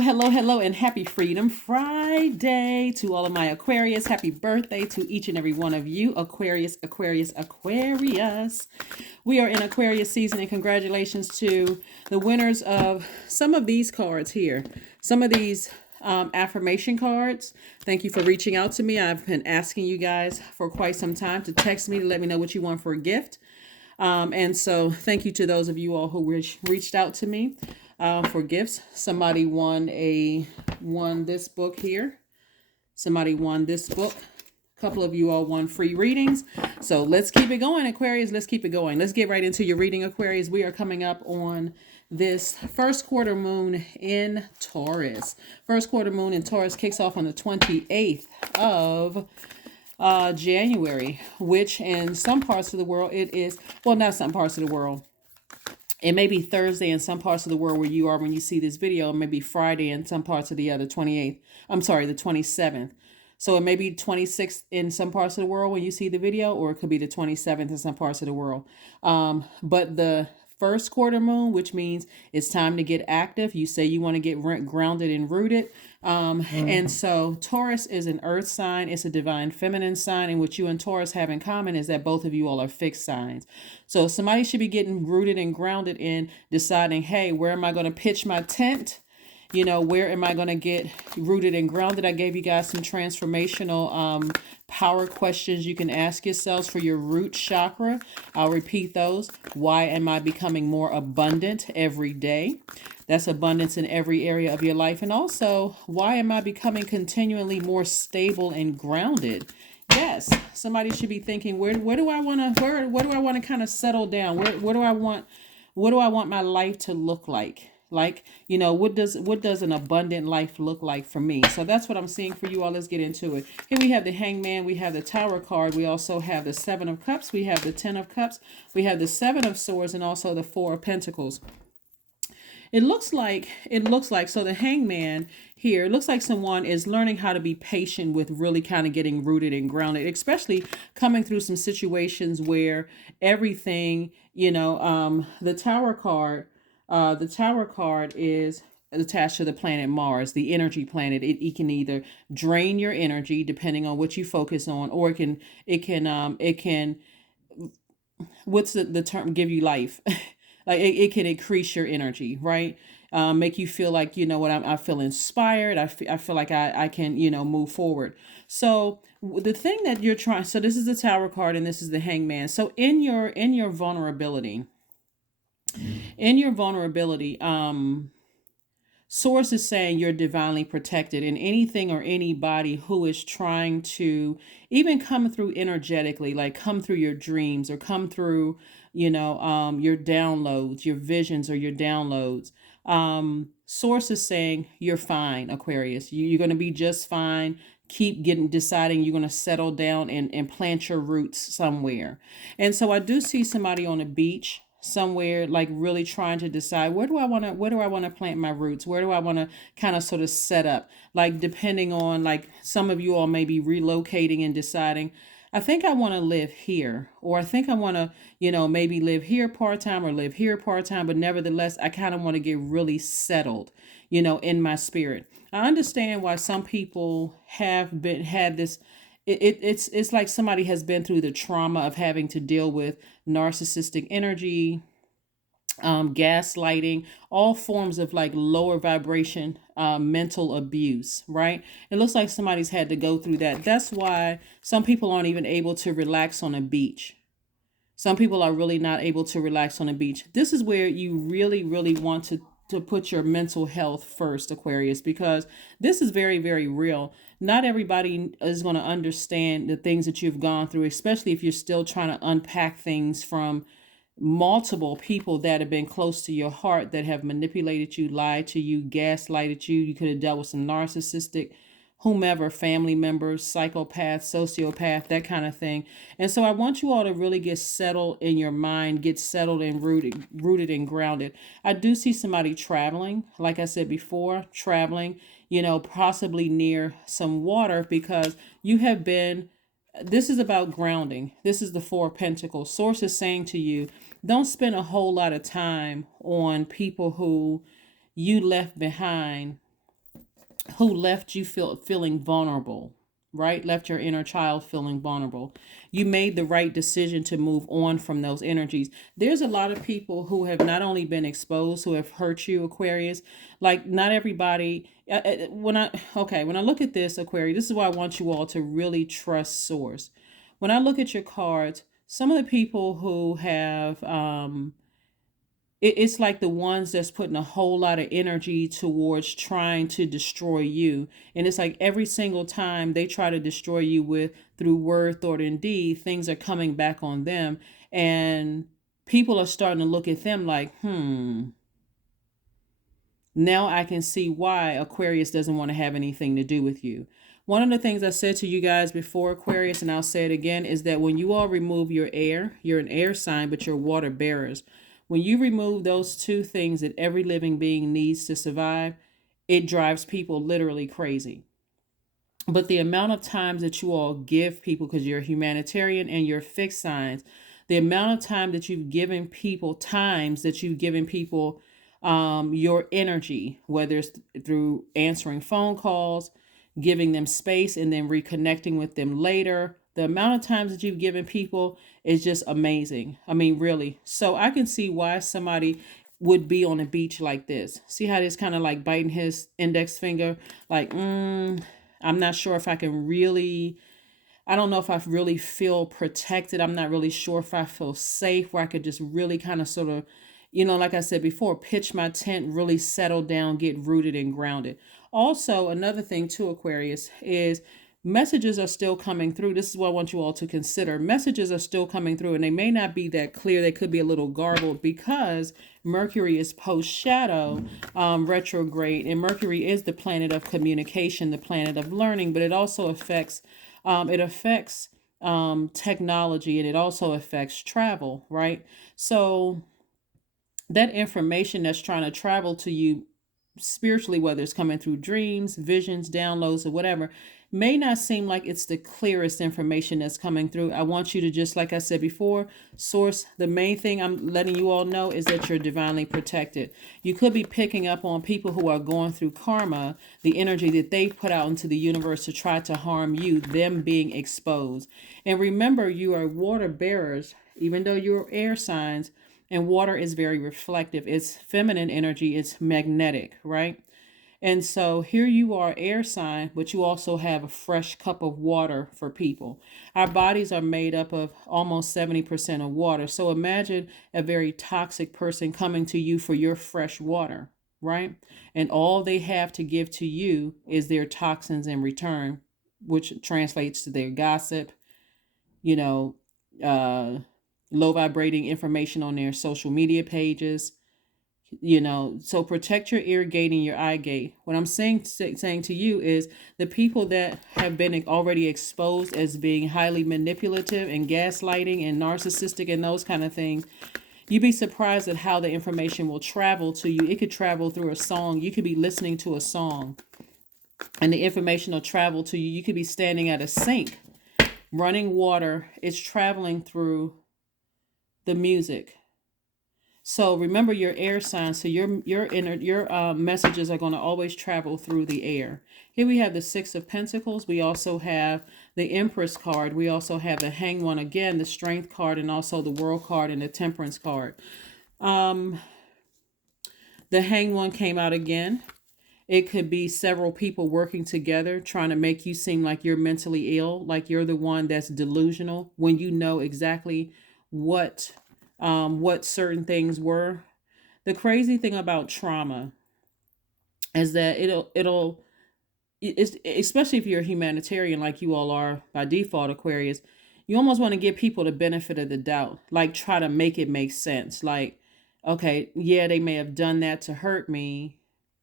Hello, and happy Freedom Friday to all of my Aquarius. Happy birthday to each and every one of you, Aquarius. We are in Aquarius season, and congratulations to the winners of some of these cards here. Some of these affirmation cards. Thank you for reaching out to me. I've been asking you guys for quite some time to text me to let me know what you want for a gift. And so thank you to those of you all who reached out to me for gifts. Somebody won this book here. Somebody won this book. A couple of you all won free readings. So let's keep it going, Aquarius. Let's keep it going. Let's get right into your reading, Aquarius. We are coming up on this first quarter moon in Taurus. First quarter moon in Taurus kicks off on the 28th of January, which in some parts of the world it is, well, not some parts of the world. It may be Thursday in some parts of the world where you are when you see this video. It may be Friday in some parts of the other 28th. I'm sorry, the 27th. So it may be 26th in some parts of the world when you see the video, or it could be the 27th in some parts of the world. But the first quarter moon, which means it's time to get active. You say you want to get grounded and rooted. And so Taurus is an earth sign. It's a divine feminine sign. And what you and Taurus have in common is that both of you all are fixed signs. So somebody should be getting rooted and grounded in deciding, hey, where am I going to pitch my tent? You know, where am I going to get rooted and grounded? I gave you guys some transformational power questions you can ask yourselves for your root chakra. I'll repeat those. Why am I becoming more abundant every day? That's abundance in every area of your life. And also, why am I becoming continually more stable and grounded? Yes, somebody should be thinking, where do I want to kind of settle down? What do I want my life to look like? Like, you know, what does an abundant life look like for me? So that's what I'm seeing for you all. Let's get into it. Here we have the Hangman. We have the Tower card. We also have the Seven of Cups. We have the Ten of Cups. We have the Seven of Swords and also the Four of Pentacles. It looks like, so the Hangman here, it looks like someone is learning how to be patient with really kind of getting rooted and grounded, especially coming through some situations where everything, the Tower card is attached to the planet Mars, the energy planet. It can either drain your energy depending on what you focus on, or it can what's the term, give you life. Like it can increase your energy, right? Make you feel like, you know what, I feel inspired. I feel like I can, move forward. So the thing that you're trying, so this is the Tower card and this is the Hangman. So in your vulnerability, Source is saying you're divinely protected, and anything or anybody who is trying to even come through energetically, like come through your dreams or come through, your downloads, your visions or your downloads. Source is saying you're fine, Aquarius. You're going to be just fine. Keep deciding you're going to settle down and plant your roots somewhere. And so I do see somebody on a beach somewhere, like really trying to decide, where do I want to plant my roots? Where do I want to kind of sort of set up? Like, depending on, like, some of you all may be relocating and deciding, I think I want to live here, or I think I want to, maybe live here part-time or live here part-time, but nevertheless, I kind of want to get really settled, in my spirit. I understand why some people had this. It's like somebody has been through the trauma of having to deal with narcissistic energy, gaslighting, all forms of like lower vibration, mental abuse, right? It looks like somebody's had to go through that. That's why some people aren't even able to relax on a beach. Some people are really not able to relax on a beach. This is where you really, really want to put your mental health first, Aquarius, because this is very, very real. Not everybody is going to understand the things that you've gone through, especially if you're still trying to unpack things from multiple people that have been close to your heart, that have manipulated you, lied to you, gaslighted you. You could have dealt with some narcissistic, whomever, family members, psychopath, sociopath, that kind of thing. And so I want you all to really get settled in your mind, get settled and rooted and grounded. I do see somebody traveling, like I said before, traveling, possibly near some water, because this is about grounding. This is the Four of Pentacles. Source is saying to you, don't spend a whole lot of time on people who you left behind who left you feeling vulnerable, right? Left your inner child feeling vulnerable. You made the right decision to move on from those energies. There's a lot of people who have not only been exposed, who have hurt you, Aquarius. Like, not everybody. When I look at this, Aquarius, this is why I want you all to really trust Source. When I look at your cards, some of the people who have it's like the ones that's putting a whole lot of energy towards trying to destroy you. And it's like every single time they try to destroy you with through word, thought, and deed, things are coming back on them. And people are starting to look at them like, now I can see why Aquarius doesn't want to have anything to do with you. One of the things I said to you guys before, Aquarius, and I'll say it again, is that when you all remove your air, you're an air sign, but you're water bearers. When you remove those two things that every living being needs to survive, it drives people literally crazy. But the amount of times that you all give people, because you're a humanitarian and you're fixed signs, the amount of time that you've given people, your energy, whether it's through answering phone calls, giving them space, and then reconnecting with them later. The amount of times that you've given people is just amazing. I mean, really. So I can see why somebody would be on a beach like this. See how this kind of like biting his index finger? Like, I'm not sure if I can really, I don't know if I really feel protected. I'm not really sure if I feel safe, where I could just really kind of sort of, like I said before, pitch my tent, really settle down, get rooted and grounded. Also, another thing too, Aquarius, is messages are still coming through. This is what I want you all to consider. Messages are still coming through, and they may not be that clear. They could be a little garbled because Mercury is post shadow retrograde, and Mercury is the planet of communication, the planet of learning, but it also affects technology, and it also affects travel, right? So that information that's trying to travel to you spiritually, whether it's coming through dreams, visions, downloads, or whatever, may not seem like it's the clearest information that's coming through. I want you to, just like I said before, Source, the main thing I'm letting you all know is that you're divinely protected. You could be picking up on people who are going through karma, the energy that they put out into the universe to try to harm you, them being exposed. And remember, you are water bearers, even though you're air signs. And water is very reflective. It's feminine energy. It's magnetic, right? And so here you are, air sign, but you also have a fresh cup of water for people. Our bodies are made up of almost 70% of water. So imagine a very toxic person coming to you for your fresh water, right? And all they have to give to you is their toxins in return, which translates to their gossip, you know, low vibrating information on their social media pages, so protect your ear gate and your eye gate. What I'm saying to you is the people that have been already exposed as being highly manipulative and gaslighting and narcissistic and those kind of things, you'd be surprised at how the information will travel to you. It could travel through a song. You could be listening to a song and the information will travel to you. You could be standing at a sink, running water. It's traveling through the music. So remember your air sign. So your messages are going to always travel through the air. Here we have the Six of Pentacles. We also have the Empress card. We also have the Hanged One, again, the Strength card, and also the World card and the Temperance card. The Hanged One came out again. It could be several people working together trying to make you seem like you're mentally ill, like you're the one that's delusional, when you know exactly what certain things were. The crazy thing about trauma is that it's, especially if you're a humanitarian like you all are by default, Aquarius, you almost want to give people the benefit of the doubt, like try to make it make sense. Like, okay, yeah, they may have done that to hurt me,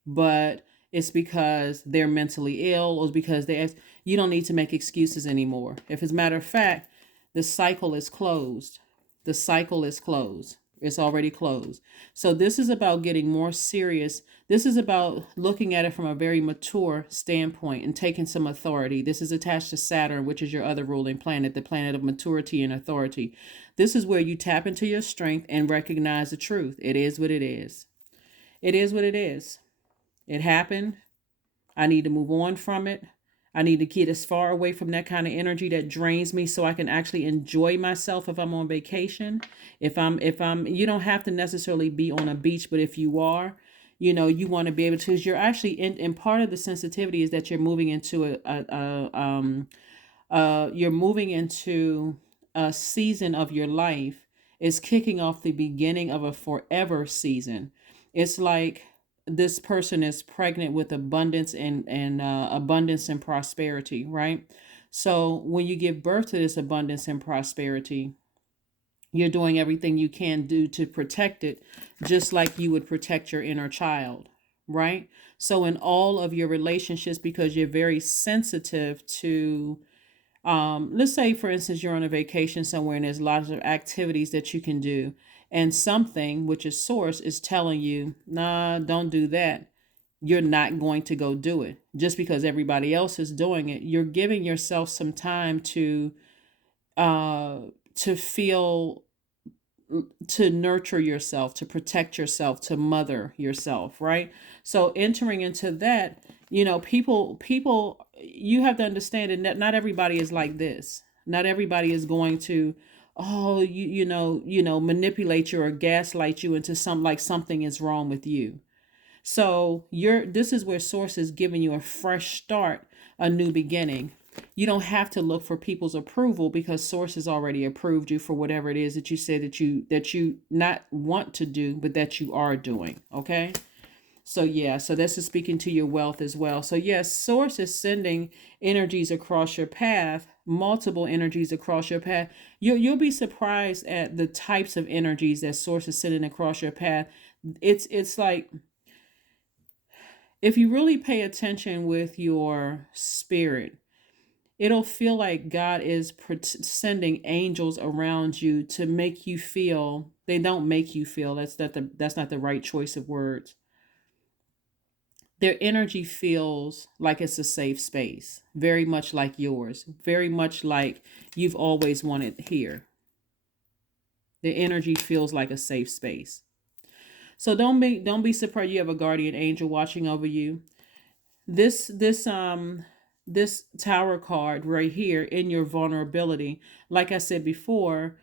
but it's because they're mentally ill, or because you don't need to make excuses anymore. If as a matter of fact, the cycle is closed. The cycle is closed. It's already closed. So this is about getting more serious. This is about looking at it from a very mature standpoint and taking some authority. This is attached to Saturn, which is your other ruling planet, the planet of maturity and authority. This is where you tap into your strength and recognize the truth. It is what it is. It is what it is. It happened. I need to move on from it. I need to get as far away from that kind of energy that drains me so I can actually enjoy myself if I'm on vacation. If I'm you don't have to necessarily be on a beach, but if you are, you want to be able to, because you're actually in part of the sensitivity is that you're moving into you're moving into a season of your life is kicking off the beginning of a forever season. It's like this person is pregnant with abundance and abundance and prosperity, right? So when you give birth to this abundance and prosperity, you're doing everything you can do to protect it, just like you would protect your inner child, right? So in all of your relationships, because you're very sensitive to, let's say, for instance, you're on a vacation somewhere and there's lots of activities that you can do, and something, which is source, is telling you, nah, don't do that. You're not going to go do it just because everybody else is doing it. You're giving yourself some time uh, to feel, to nurture yourself, to protect yourself, to mother yourself, right? So entering into that, people, you have to understand that not everybody is like this. Not everybody is going to, oh, manipulate you or gaslight you into something is wrong with you. So this is where source is giving you a fresh start, a new beginning. You don't have to look for people's approval because source has already approved you for whatever it is that you said that you not want to do, but that you are doing. Okay. So yeah, so this is speaking to your wealth as well. So yes, source is sending energies across your path, multiple energies across your path. You'll be surprised at the types of energies that source is sending across your path. It's like, if you really pay attention with your spirit, it'll feel like God is sending angels around you to make you feel. They don't make you feel. That's not the right choice of words. Their energy feels like it's a safe space, very much like yours, very much like you've always wanted here. The energy feels like a safe space. So don't be surprised you have a guardian angel watching over you. This tower card right here in your vulnerability, like I said before,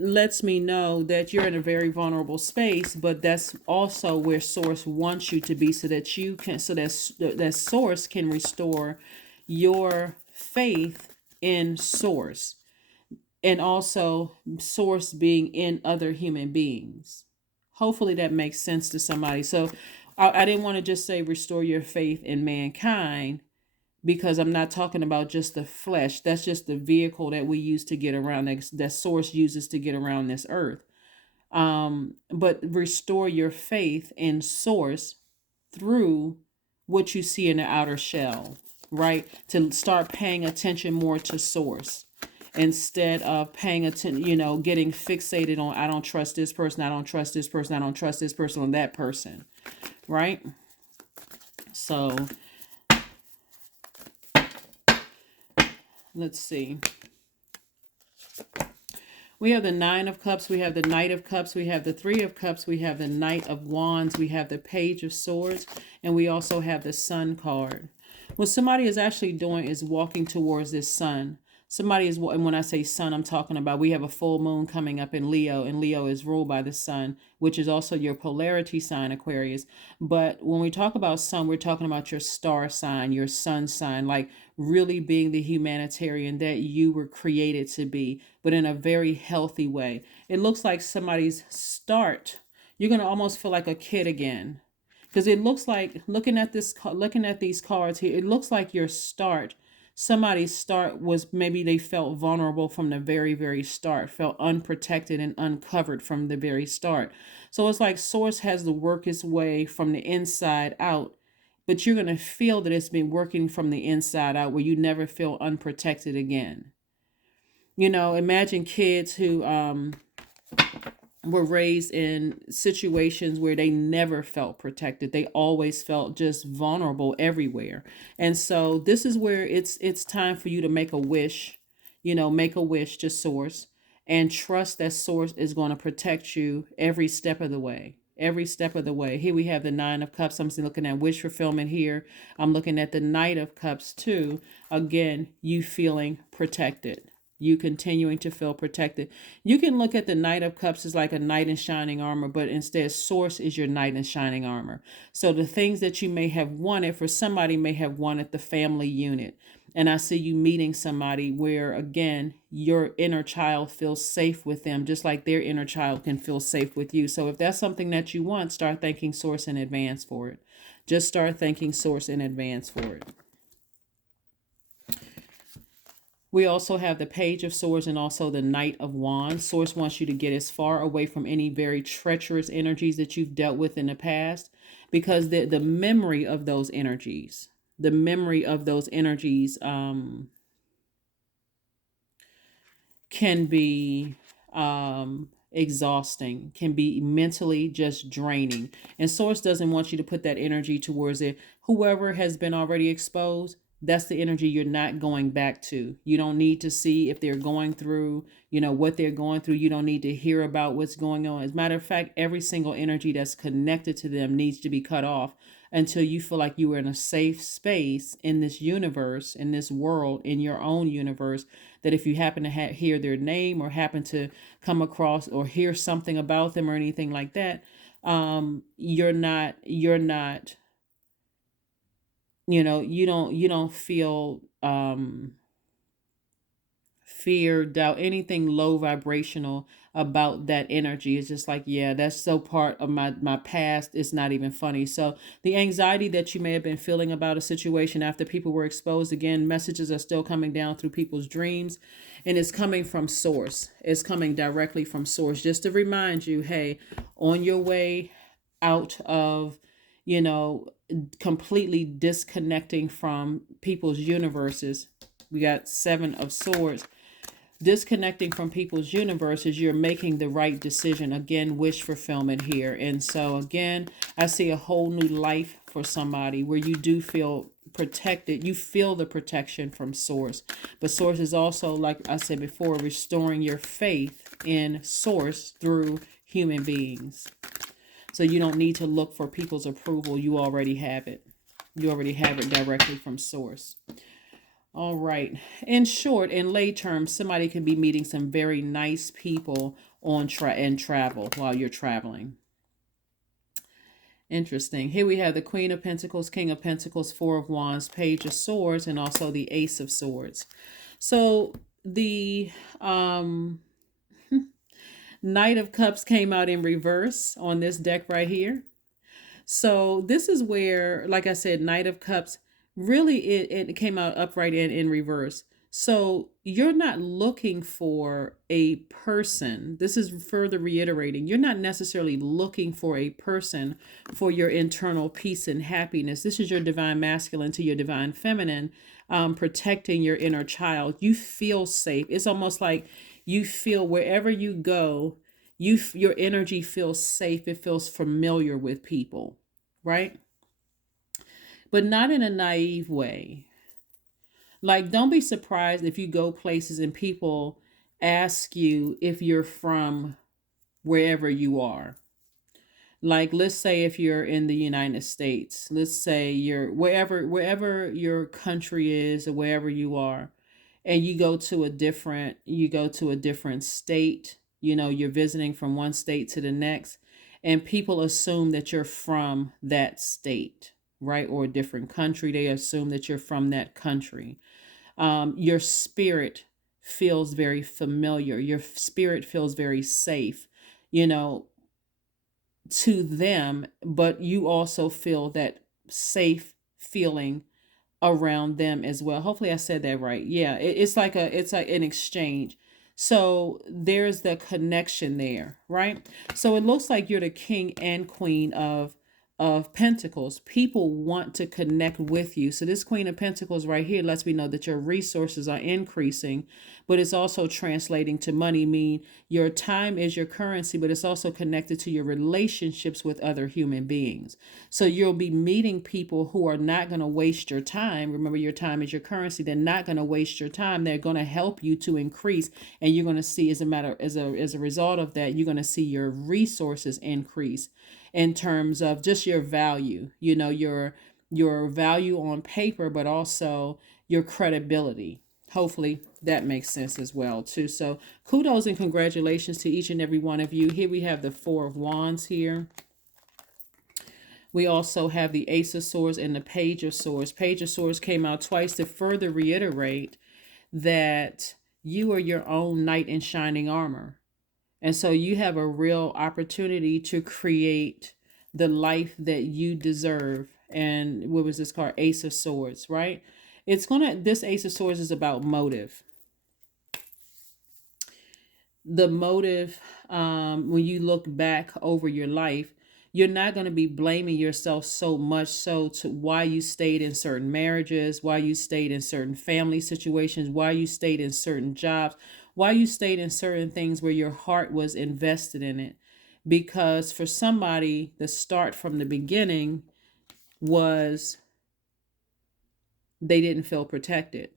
lets me know that you're in a very vulnerable space, but that's also where source wants you to be, so that you can, so that source can restore your faith in source, and also source being in other human beings. Hopefully that makes sense to somebody. So I didn't want to just say restore your faith in mankind, because I'm not talking about just the flesh. That's just the vehicle that we use to get around, that source uses to get around this earth. But restore your faith in source through what you see in the outer shell, right? To start paying attention more to source instead of paying attention, getting fixated on, I don't trust this person, I don't trust this person, I don't trust this person, on that person, right? So let's see. We have the Nine of Cups, we have the Knight of Cups, we have the Three of Cups, we have the Knight of Wands, we have the Page of Swords, and we also have the Sun card. What somebody is actually doing is walking towards this sun. Somebody is, and when I say sun, I'm talking about, we have a full moon coming up in Leo, and Leo is ruled by the sun, which is also your polarity sign, Aquarius. But when we talk about sun, we're talking about your star sign, your sun sign, like really being the humanitarian that you were created to be, but in a very healthy way. It looks like somebody's start. You're going to almost feel like a kid again, because it looks like, looking at these cards here, it looks like your start, somebody's start was, maybe they felt vulnerable from the very, very start, felt unprotected and uncovered from the very start. So it's like source has to work its way from the inside out, but you're going to feel that it's been working from the inside out, where you never feel unprotected again. Imagine kids who were raised in situations where they never felt protected. They always felt just vulnerable everywhere. And so this is where it's time for you to make a wish, make a wish to source, and trust that source is going to protect you every step of the way. every step of the way. Here we have the Nine of Cups. I'm looking at wish fulfillment here. I'm looking at the Knight of Cups too. Again, you feeling protected. You continuing to feel protected. You can look at the Knight of Cups as like a knight in shining armor, but instead Source is your knight in shining armor. So the things that you may have wanted, for somebody may have wanted the family unit. And I see you meeting somebody where, again, your inner child feels safe with them, just like their inner child can feel safe with you. So if that's something that you want, start thanking Source in advance for it. Just start thanking Source in advance for it. We also have the Page of Swords and also the Knight of Wands. Source wants you to get as far away from any very treacherous energies that you've dealt with in the past, because the memory of those energies, can be exhausting, can be mentally just draining. And Source doesn't want you to put that energy towards it. Whoever has been already exposed, that's the energy you're not going back to. You don't need to see if they're going through, what they're going through. You don't need to hear about what's going on. As a matter of fact, every single energy that's connected to them needs to be cut off until you feel like you are in a safe space in this universe, in this world, in your own universe, that if you happen to hear their name or happen to come across or hear something about them or anything like that, you're not you don't feel fear, doubt, anything low vibrational about that energy. It's just like, yeah, that's so part of my past. It's not even funny. So the anxiety that you may have been feeling about a situation after people were exposed, again, messages are still coming down through people's dreams, and it's coming from Source. It's coming directly from Source, just to remind you, hey, on your way out of, completely disconnecting from people's universes. We got Seven of Swords. Disconnecting from people's universes, you're making the right decision. Again, wish fulfillment here. And so again, I see a whole new life for somebody where you do feel protected. You feel the protection from Source. But Source is also, like I said before, restoring your faith in Source through human beings. So you don't need to look for people's approval. You already have it. You already have it directly from Source. All right. In short, in lay terms, somebody can be meeting some very nice people on travel while you're traveling. Interesting. Here we have the Queen of Pentacles, King of Pentacles, Four of Wands, Page of Swords, and also the Ace of Swords. So the Knight of Cups came out in reverse on this deck right here. So this is where, like I said, Knight of Cups, really it came out upright and in reverse. So you're not looking for a person. This is further reiterating. You're not necessarily looking for a person for your internal peace and happiness. This is your divine masculine to your divine feminine, protecting your inner child. You feel safe. It's almost like you feel wherever you go, your energy feels safe. It feels familiar with people, right? But not in a naive way. Like, don't be surprised if you go places and people ask you if you're from wherever you are. Like, let's say if you're in the United States, let's say you're wherever your country is or wherever you are, and you go to a different state, you're visiting from one state to the next, and people assume that you're from that state, right? Or a different country. They assume that you're from that country. Your spirit feels very familiar. Your spirit feels very safe, to them, but you also feel that safe feeling around them as well. Hopefully I said that right. Yeah, it's like an exchange. So there's the connection there, right? So it looks like you're the king and queen of Pentacles. People want to connect with you. So this Queen of Pentacles right here lets me know that your resources are increasing, but it's also translating to money. Mean your time is your currency, but it's also connected to your relationships with other human beings. So you'll be meeting people who are not going to waste your time. Remember, your time is your currency. They're not going to waste your time. They're going to help you to increase, and you're going to see, as a result of that, you're going to see your resources increase. in terms of just your value, you know, your value on paper, but also your credibility. Hopefully that makes sense as well too. So kudos and congratulations to each and every one of you. Here we have the Four of Wands here. We also have the Ace of Swords and the Page of Swords. Page of Swords came out twice to further reiterate that you are your own knight in shining armor. And so you have a real opportunity to create the life that you deserve. And what was this card? Ace of Swords, right? This Ace of Swords is about motive. The motive, when you look back over your life, you're not going to be blaming yourself so much so to why you stayed in certain marriages, why you stayed in certain family situations, why you stayed in certain jobs, why you stayed in certain things where your heart was invested in it. Because for somebody, the start from the beginning was they didn't feel protected.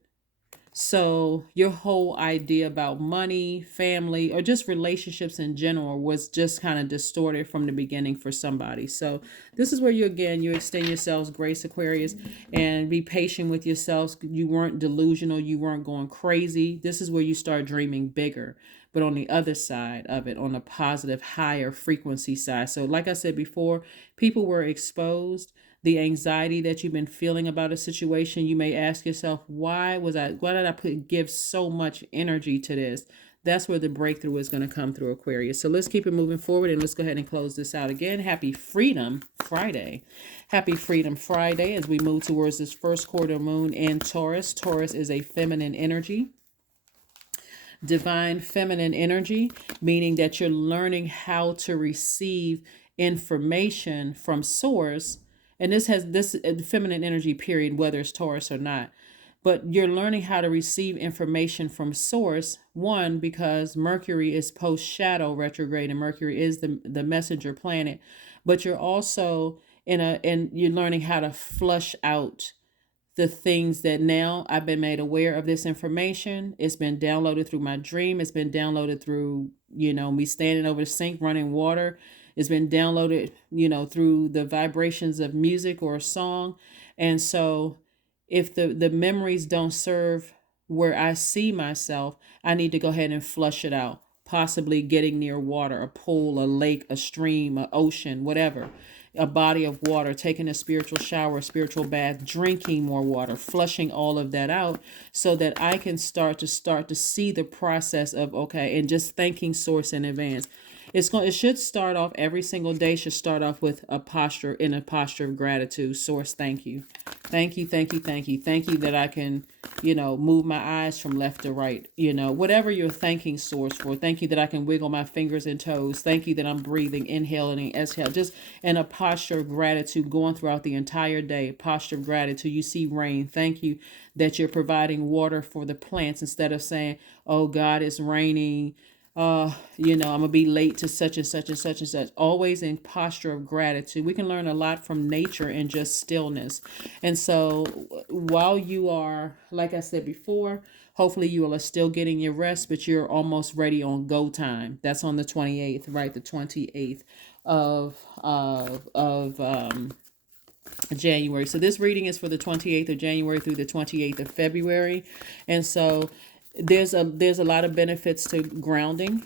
So your whole idea about money, family, or just relationships in general was just kind of distorted from the beginning for somebody. So this is where you extend yourselves grace, Aquarius, and be patient with yourselves. You weren't delusional. You weren't going crazy. This is where you start dreaming bigger. But on the other side of it, on a positive, higher frequency side. So like I said before, people were exposed. The anxiety that you've been feeling about a situation, you may ask yourself, why did I give so much energy to this? That's where the breakthrough is going to come through, Aquarius. So let's keep it moving forward, and let's go ahead and close this out again. Happy Freedom Friday. Happy Freedom Friday as we move towards this first quarter moon in Taurus. Taurus is a feminine energy. Divine feminine energy, meaning that you're learning how to receive information from source. And this has this feminine energy period, whether it's Taurus or not. But you're learning how to receive information from source. One, because Mercury is post shadow retrograde and Mercury is the messenger planet. But you're also and you're learning how to flush out the things that now I've been made aware of this information. It's been downloaded through my dream. It's been downloaded through, me standing over the sink, running water. It's been downloaded, through the vibrations of music or a song. And so if the memories don't serve where I see myself, I need to go ahead and flush it out. Possibly getting near water, a pool, a lake, a stream, an ocean, whatever. A body of water, taking a spiritual shower, a spiritual bath, drinking more water, flushing all of that out so that I can start to see the process of, okay, and just thanking source in advance. It should start off every single day, should start off with a posture of gratitude. Source, thank you. Thank you, thank you, thank you. Thank you that I can, move my eyes from left to right, whatever you're thanking source for. Thank you that I can wiggle my fingers and toes. Thank you that I'm breathing, inhaling and exhale. Just in a posture of gratitude going throughout the entire day. Posture of gratitude. You see rain. Thank you that you're providing water for the plants instead of saying, oh God, it's raining. I'm gonna be late to such and such and such and such. Always in posture of gratitude. We can learn a lot from nature and just stillness. And so while you are, like I said before, hopefully you are still getting your rest, but you're almost ready on go time. That's on the 28th, right? The 28th of January. So this reading is for the 28th of January through the 28th of February. And so there's a lot of benefits to grounding.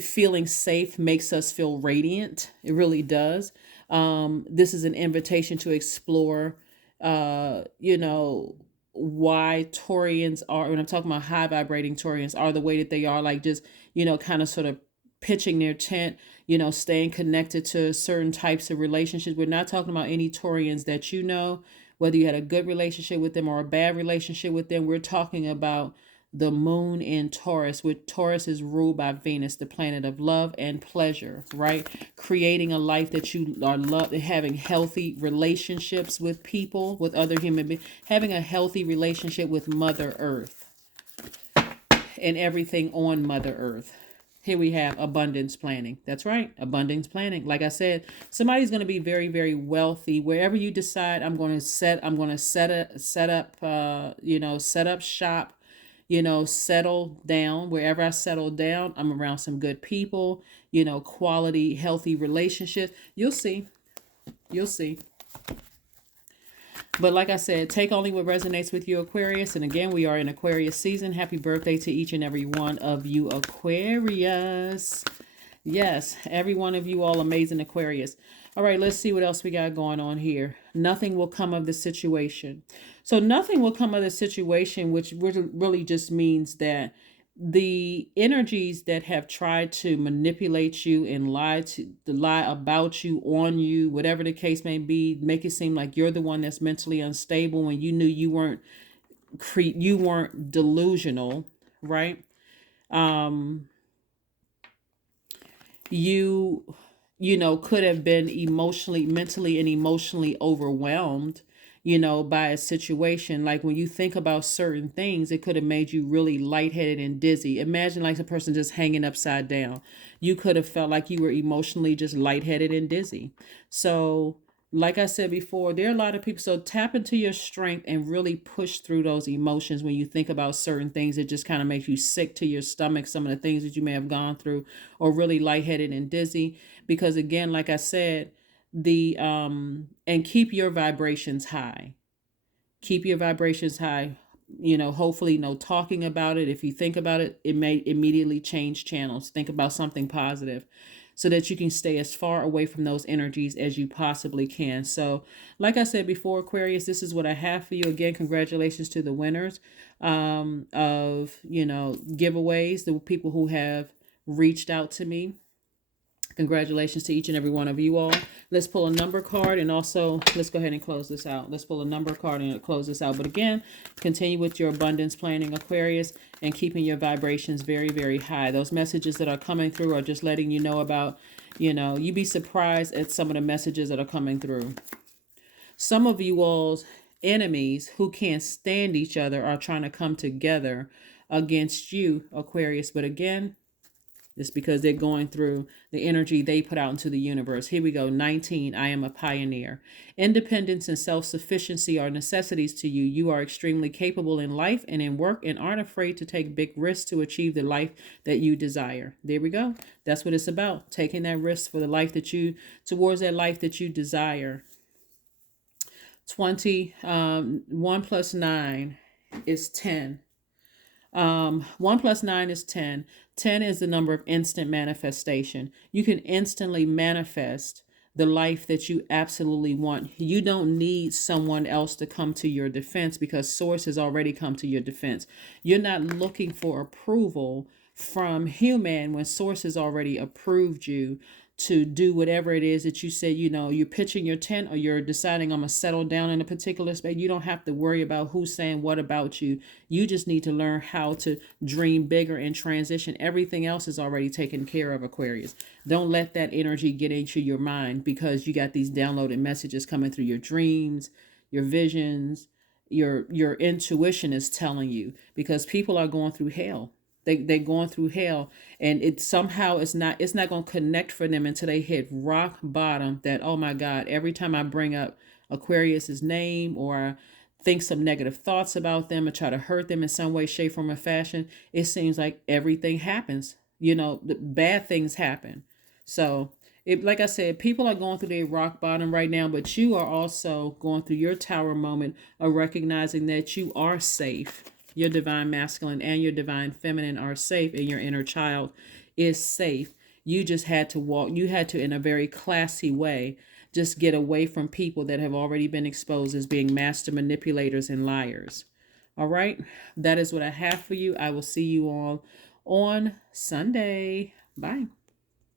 Feeling safe makes us feel radiant. It really does. This is an invitation to explore why Taurians are, when I'm talking about high vibrating Taurians, are the way that they are, like just kind of sort of pitching their tent, staying connected to certain types of relationships. We're not talking about any Taurians that whether you had a good relationship with them or a bad relationship with them. We're talking about the moon in Taurus, which Taurus is ruled by Venus, the planet of love and pleasure, right? Creating a life that you are having healthy relationships with people, with other human beings, having a healthy relationship with Mother Earth and everything on Mother Earth. Here we have abundance planning. That's right. Abundance planning. Like I said, somebody's going to be very, very wealthy. Wherever you decide, set up shop, settle down. Wherever I settle down, I'm around some good people, quality, healthy relationships. You'll see. You'll see. But like I said, take only what resonates with you, Aquarius. And again, we are in Aquarius season. Happy birthday to each and every one of you, Aquarius. Yes, every one of you all amazing Aquarius. All right, let's see what else we got going on here. Nothing will come of the situation. So nothing will come of the situation, which really just means that the energies that have tried to manipulate you and lie about you, on you, whatever the case may be, make it seem like you're the one that's mentally unstable when you knew you weren't delusional, right? You could have been mentally and emotionally overwhelmed, by a situation. Like when you think about certain things, it could have made you really lightheaded and dizzy. Imagine like a person just hanging upside down. You could have felt like you were emotionally just lightheaded and dizzy. So like I said before, there are a lot of people. So tap into your strength and really push through those emotions when you think about certain things. It just kind of makes you sick to your stomach, some of the things that you may have gone through, or really lightheaded and dizzy. Because again, like I said, and keep your vibrations high. Keep your vibrations high. Hopefully no talking about it. If you think about it, it may immediately change channels. Think about something positive so that you can stay as far away from those energies as you possibly can. So, like I said before, Aquarius, this is what I have for you. Again, congratulations to the winners of, giveaways, the people who have reached out to me. Congratulations to each and every one of you all. Let's pull a number card, and also let's go ahead and close this out. Let's pull a number card and close this out. But again, continue with your abundance planning, Aquarius, and keeping your vibrations very, very high. Those messages that are coming through are just letting you know about, you'd be surprised at some of the messages that are coming through. Some of you all's enemies who can't stand each other are trying to come together against you, Aquarius. But again, it's because they're going through the energy they put out into the universe. Here we go. 19. I am a pioneer. Independence and self-sufficiency are necessities to you. You are extremely capable in life and in work and aren't afraid to take big risks to achieve the life that you desire. There we go. That's what it's about. Taking that risk for the life towards that life that you desire. 20. 1 plus 9 is 10. 1 plus 9 is 10. 10 is the number of instant manifestation. You can instantly manifest the life that you absolutely want. You don't need someone else to come to your defense because source has already come to your defense. You're not looking for approval from human when source has already approved you to do whatever it is that you said. You're pitching your tent, or you're deciding I'm going to settle down in a particular space. You don't have to worry about who's saying what about you. You just need to learn how to dream bigger and transition. Everything else is already taken care of, Aquarius. Don't let that energy get into your mind because you got these downloaded messages coming through your dreams, your visions, your intuition is telling you, because people are going through hell. They're going through hell, and it's not going to connect for them until they hit rock bottom. That, oh my God, every time I bring up Aquarius's name or think some negative thoughts about them or try to hurt them in some way, shape, form, or fashion, it seems like everything happens. The bad things happen. So like I said, people are going through their rock bottom right now, but you are also going through your tower moment of recognizing that you are safe. Your divine masculine and your divine feminine are safe, and your inner child is safe. You just had to in a very classy way, just get away from people that have already been exposed as being master manipulators and liars. All right. That is what I have for you. I will see you all on Sunday. Bye.